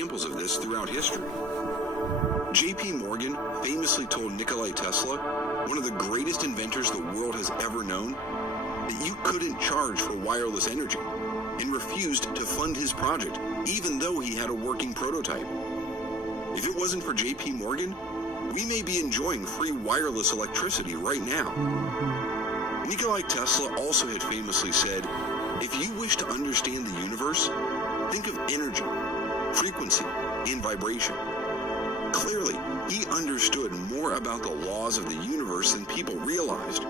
examples of this throughout history. J.P. Morgan famously told Nikola Tesla, one of the greatest inventors the world has ever known, that you couldn't charge for wireless energy, and refused to fund his project, even though he had a working prototype. If it wasn't for J.P. Morgan, we may be enjoying free wireless electricity right now. Nikola Tesla also had famously said, if you wish to understand the universe, think of energy, frequency, and vibration. Clearly, he understood more about the laws of the universe than people realized,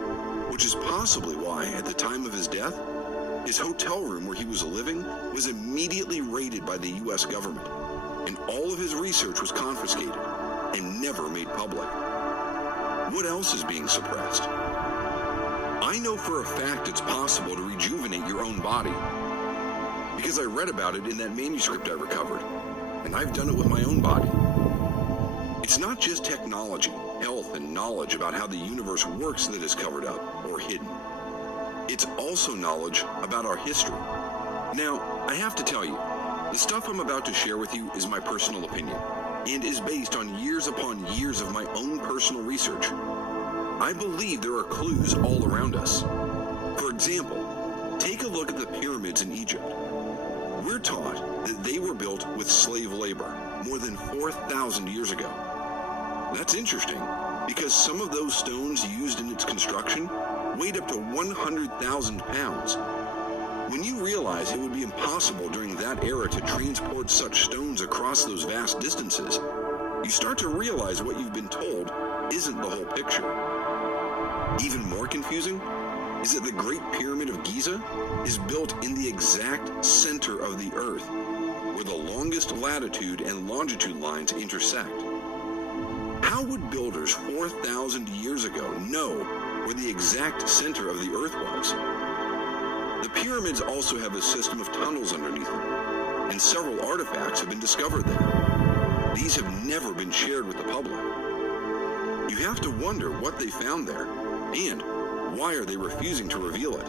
which is possibly why, at the time of his death, his hotel room where he was living was immediately raided by the U.S. government, and all of his research was confiscated and never made public. What else is being suppressed? I know for a fact it's possible to rejuvenate your own body, because I read about it in that manuscript I recovered, and I've done it with my own body. It's not just technology, health, and knowledge about how the universe works that is covered up or hidden. It's also knowledge about our history. Now, I have to tell you, the stuff I'm about to share with you is my personal opinion, and is based on years upon years of my own personal research. I believe there are clues all around us. For example, take a look at the pyramids in Egypt. We're taught that they were built with slave labor more than 4,000 years ago. That's interesting, because some of those stones used in its construction weighed up to 100,000 pounds. When you realize it would be impossible during that era to transport such stones across those vast distances, you start to realize what you've been told isn't the whole picture. Even more confusing is that the Great Pyramid of Giza is built in the exact center of the Earth, where the longest latitude and longitude lines intersect. How would builders 4,000 years ago know where the exact center of the Earth was? The pyramids also have a system of tunnels underneath them, and several artifacts have been discovered there. These have never been shared with the public. You have to wonder what they found there, and why are they refusing to reveal it?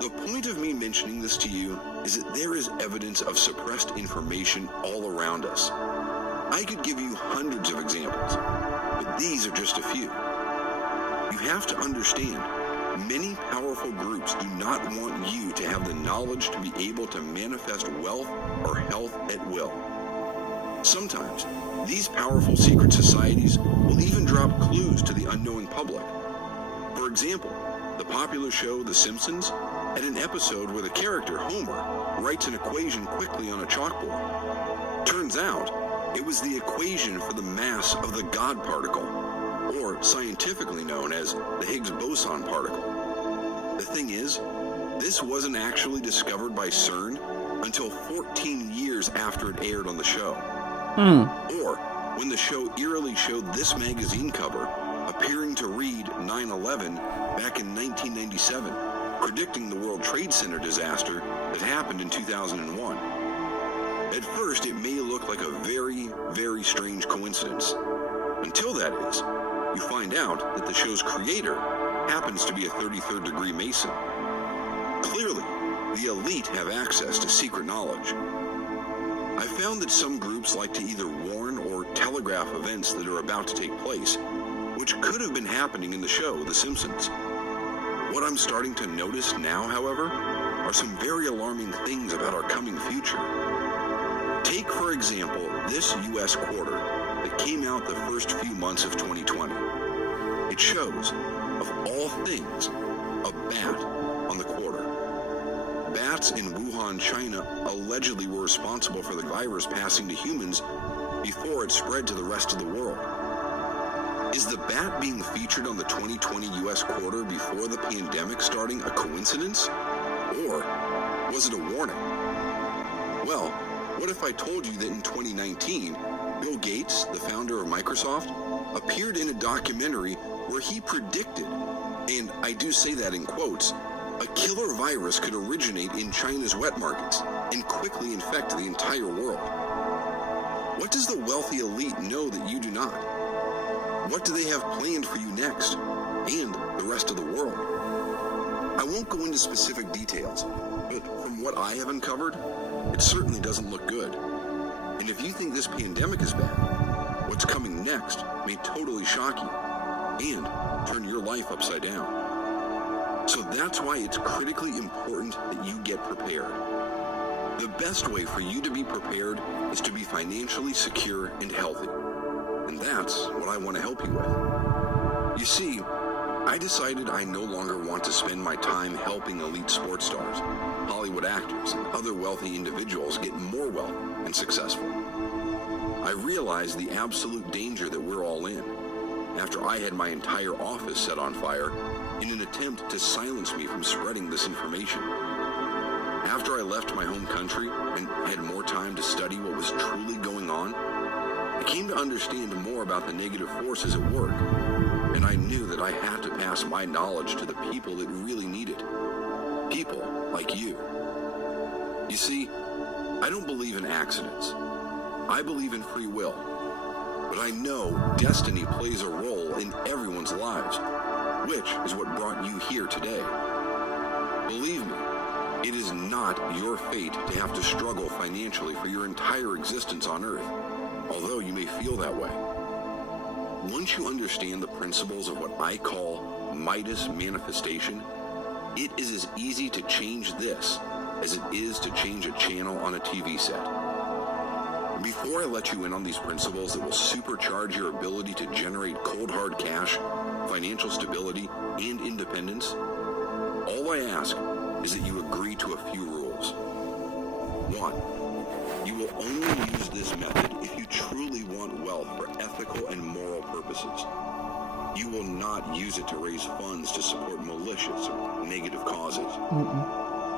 The point of me mentioning this to you is that there is evidence of suppressed information all around us. I could give you hundreds of examples, but these are just a few. You have to understand, many powerful groups do not want you to have the knowledge to be able to manifest wealth or health at will. Sometimes, these powerful secret societies will even drop clues to the unknowing public. For example, the popular show The Simpsons had an episode where the character Homer writes an equation quickly on a chalkboard. Turns out, it was the equation for the mass of the God particle, or scientifically known as the Higgs boson particle. The thing is, this wasn't actually discovered by CERN until 14 years after it aired on the show. Or when the show eerily showed this magazine cover appearing to read 9/11 back in 1997, predicting the World Trade Center disaster that happened in 2001. At first, it may look like a very, very strange coincidence. Until that is, you find out that the show's creator happens to be a 33rd degree Mason. Clearly, the elite have access to secret knowledge. I found that some groups like to either warn or telegraph events that are about to take place, which could have been happening in the show The Simpsons. What I'm starting to notice now, however, are some very alarming things about our coming future. Take, for example, this U.S. quarter that came out the first few months of 2020. It shows, of all things, a bat on the quarter. Bats in Wuhan, China allegedly were responsible for the virus passing to humans before it spread to the rest of the world. Is the bat being featured on the 2020 U.S. quarter before the pandemic starting a coincidence? Or was it a warning? Well, what if I told you that in 2019, Bill Gates, the founder of Microsoft, appeared in a documentary where he predicted, and I do say that in quotes, a killer virus could originate in China's wet markets and quickly infect the entire world. What does the wealthy elite know that you do not? What do they have planned for you next, and the rest of the world? I won't go into specific details, but from what I have uncovered, it certainly doesn't look good. think this pandemic is bad, what's coming next may totally shock you and turn your life upside down. So that's why it's critically important that you get prepared. The best way for you to be prepared is to be financially secure and healthy. And that's what I want to help you with. You see, I decided I no longer want to spend my time helping elite sports stars, Hollywood actors, and other wealthy individuals get more wealth and successful. I realized the absolute danger that we're all in after I had my entire office set on fire in an attempt to silence me from spreading this information. After I left my home country and had more time to study what was truly going on, I came to understand more about the negative forces at work, and I knew that I had to pass my knowledge to the people that really need it. People like you. You see, I don't believe in accidents. I believe in free will. But I know destiny plays a role in everyone's lives, which is what brought you here today. Believe me, it is not your fate to have to struggle financially for your entire existence on Earth, although you may feel that way. Once you understand the principles of what I call Midas Manifestation, it is as easy to change this as it is to change a channel on a TV set. Before I let you in on these principles that will supercharge your ability to generate cold hard cash, financial stability, and independence, all I ask is that you agree to a few rules. 1. You will only use this method if you truly want wealth for ethical and moral purposes. You will not use it to raise funds to support malicious or negative causes.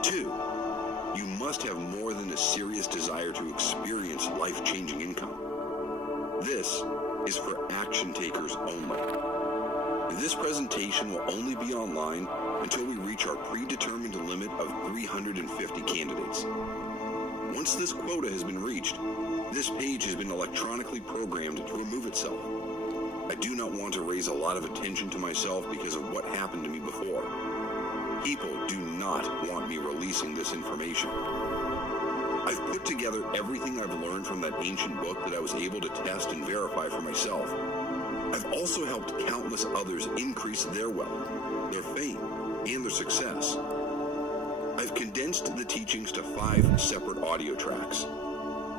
2. You must have more than a serious desire to experience life-changing income. This is for action takers only. This presentation will only be online until we reach our predetermined limit of 350 candidates. Once this quota has been reached, this page has been electronically programmed to remove itself. I do not want to raise a lot of attention to myself because of what happened to me before. People do not want me releasing this information. I've put together everything I've learned from that ancient book that I was able to test and verify for myself. I've also helped countless others increase their wealth, their fame, and their success. I've condensed the teachings to 5 separate audio tracks.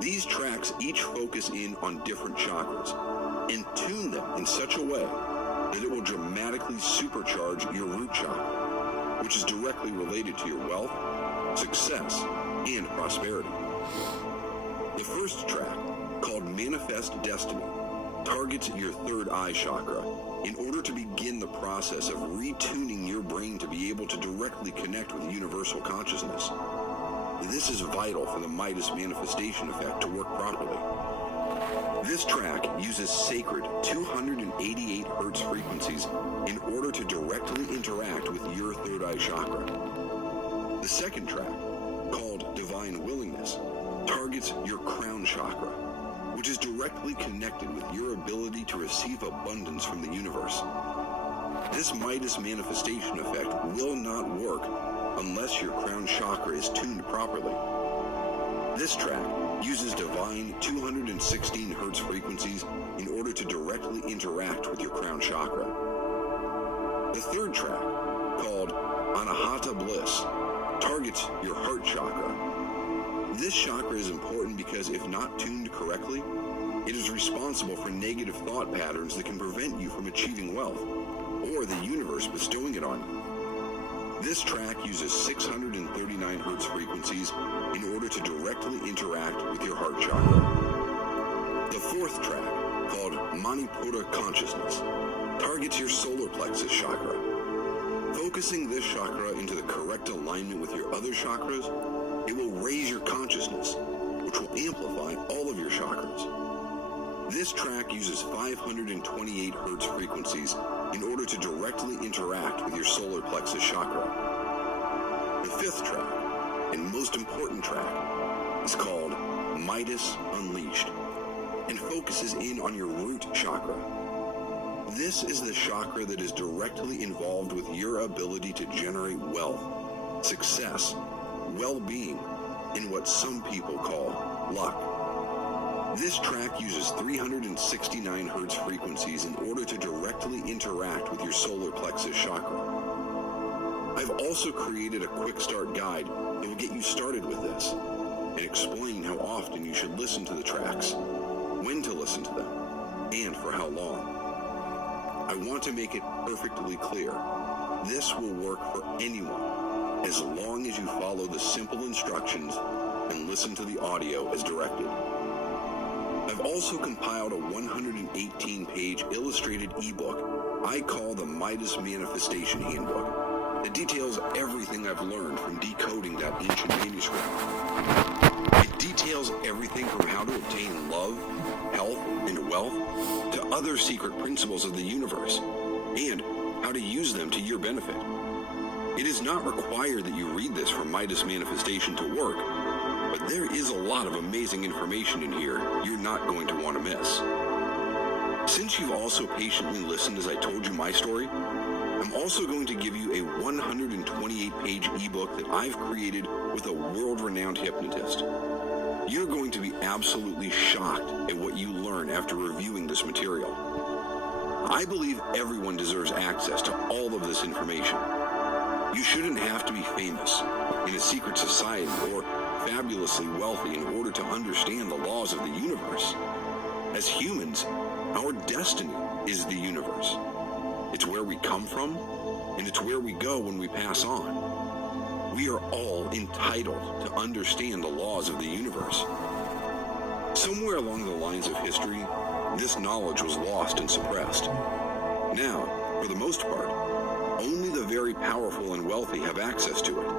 These tracks each focus in on different chakras and tune them in such a way that it will dramatically supercharge your root chakra, which is directly related to your wealth, success, and prosperity. The first track, called Manifest Destiny, targets your third eye chakra in order to begin the process of retuning your brain to be able to directly connect with universal consciousness. This is vital for the Midas Manifestation effect to work properly. This track uses sacred 288 Hz frequencies in order to directly interact with your third eye chakra. The second track, called Divine Willingness, targets your crown chakra, which is directly connected with your ability to receive abundance from the universe. This Midas Manifestation effect will not work unless your crown chakra is tuned properly. This track uses divine 216 Hz frequencies in order to directly interact with your crown chakra. The third track, called Anahata Bliss, targets your heart chakra. This chakra is important because if not tuned correctly, it is responsible for negative thought patterns that can prevent you from achieving wealth, or the universe bestowing it on you. This track uses 639 Hz frequencies in order to directly interact with your heart chakra. The fourth track, called Manipura Consciousness, targets your solar plexus chakra. Focusing this chakra into the correct alignment with your other chakras, it will raise your consciousness, which will amplify all of your chakras. This track uses 528 Hz frequencies in order to directly interact with your solar plexus chakra. The fifth track, and most important track, is called Midas Unleashed, and focuses in on your root chakra. This is the chakra that is directly involved with your ability to generate wealth, success, well-being, and what some people call luck. This track uses 369 Hz frequencies in order to directly interact with your solar plexus chakra. I've also created a quick start guide that will get you started with this and explain how often you should listen to the tracks, when to listen to them, and for how long. I want to make it perfectly clear. This will work for anyone as long as you follow the simple instructions and listen to the audio as directed. I've also compiled a 118-page illustrated ebook I call the Midas Manifestation Handbook. It details everything I've learned from decoding that ancient manuscript. It details everything from how to obtain love, health, and wealth to other secret principles of the universe, and how to use them to your benefit. It is not required that you read this from Midas Manifestation to work, but there is a lot of amazing information in here you're not going to want to miss. Since you've also patiently listened as I told you my story, I'm also going to give you a 128-page ebook that I've created with a world-renowned hypnotist. You're going to be absolutely shocked at what you learn after reviewing this material. I believe everyone deserves access to all of this information. You shouldn't have to be famous, in a secret society, or fabulously wealthy in order to understand the laws of the universe. As humans, our destiny is the universe. It's where we come from, and it's where we go when we pass on. We are all entitled to understand the laws of the universe. Somewhere along the lines of history, this knowledge was lost and suppressed. Now, for the most part, only the very powerful and wealthy have access to it.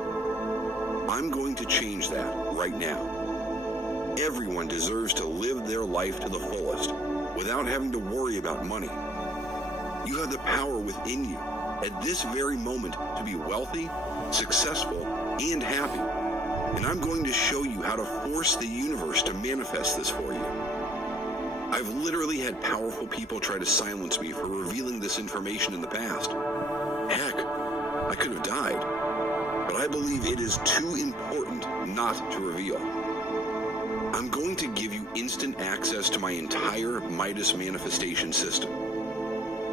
I'm going to change that right now. Everyone deserves to live their life to the fullest without having to worry about money. You have the power within you at this very moment to be wealthy, successful, and happy. And I'm going to show you how to force the universe to manifest this for you. I've literally had powerful people try to silence me for revealing this information in the past. Heck, I could have died. But I believe it is too important not to reveal. I'm going to give you instant access to my entire Midas Manifestation system.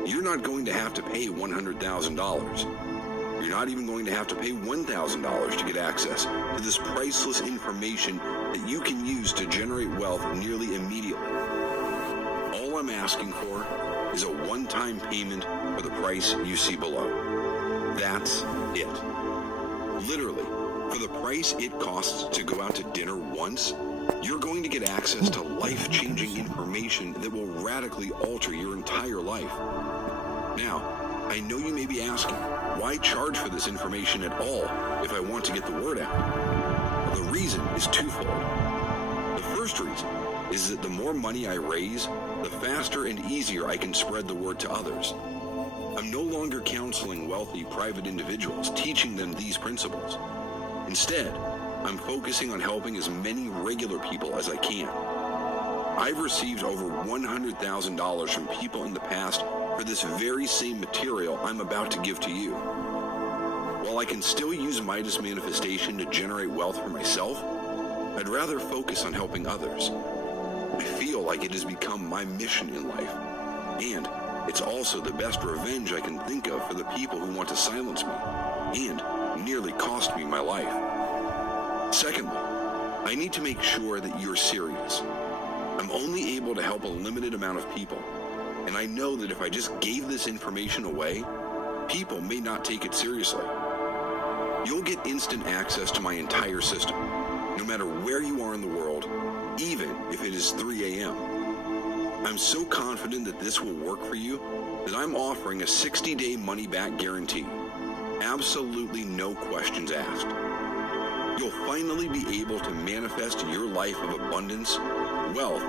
You're not going to have to pay $100,000. You're not even going to have to pay $1,000 to get access to this priceless information that you can use to generate wealth nearly immediately. All I'm asking for is a one-time payment for the price you see below. That's it. Literally, for the price it costs to go out to dinner once, you're going to get access to life-changing information that will radically alter your entire life. Now, I know you may be asking, why charge for this information at all if I want to get the word out? Well, the reason is twofold. The first reason is that the more money I raise, the faster and easier I can spread the word to others. I'm no longer counseling wealthy private individuals, teaching them these principles. Instead, I'm focusing on helping as many regular people as I can. I've received over $100,000 from people in the past for this very same material I'm about to give to you. While I can still use Midas Manifestation to generate wealth for myself, I'd rather focus on helping others. I feel like it has become my mission in life, and it's also the best revenge I can think of for the people who want to silence me, and nearly cost me my life. Secondly, I need to make sure that you're serious. I'm only able to help a limited amount of people, and I know that if I just gave this information away, people may not take it seriously. You'll get instant access to my entire system, no matter where you are in the world, even if it is 3 a.m. I'm so confident that this will work for you that I'm offering a 60-day money-back guarantee. Absolutely no questions asked. You'll finally be able to manifest your life of abundance, wealth,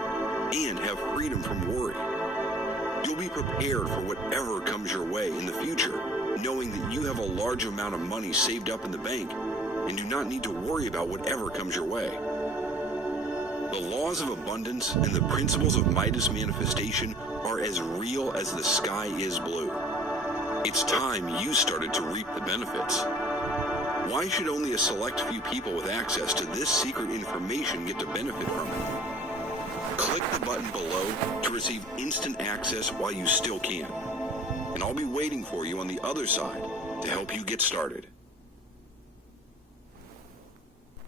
and have freedom from worry. You'll be prepared for whatever comes your way in the future, knowing that you have a large amount of money saved up in the bank and do not need to worry about whatever comes your way. The laws of abundance and the principles of Midas Manifestation are as real as the sky is blue. It's time you started to reap the benefits. Why should only a select few people with access to this secret information get to benefit from it? click the button below to receive instant access while you still can. And I'll be waiting for you on the other side to help you get started.